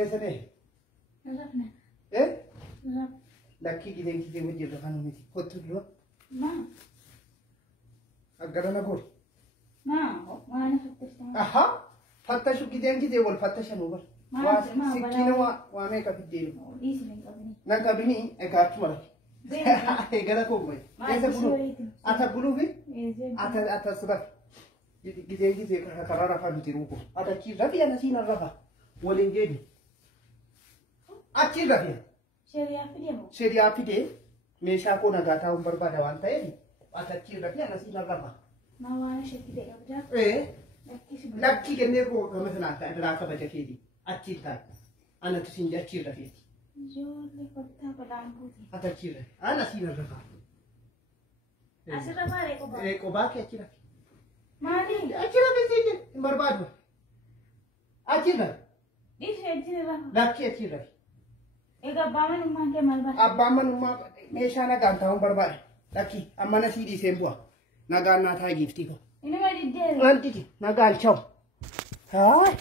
ऐसे नहीं लक्की की देंगी मुझे रखाने में थी खुद लो माँ अगर ना बोल माँ ने फत्ता aha फत्ता शुकी देंगी दे बोल फत्ता शनु बोल वहाँ सिक्की ना वहाँ में कभी दे ना कभी नहीं एक आठ मरा एक गला को भाई ऐसे बुलू आता बुलू भी आता सुबह gidengi ze karara fa mitiruko ata kirafia na sina rafa wolengeni akirafia sheria fide me sha ko na gata un barbada wanta yedi ata kirafia na sina rafa mawana shekide yabda lakki genne ko gamasana ta dara ka baje kedi akirta ana tusin da kirafia jo le kotta balan puti ata kirafia ana sina rafa asira mare ko ba ke kirafia Mari, akira besije barbado. Akira. This akira. Lakki akira. Ega baman umma ke malba. Abbaman umma mesha na ganta hum barbado. Lakki amma na sidi sembua. Na ganna ta gifti ko. Ina ma didde. Anti na gal chau. Ha?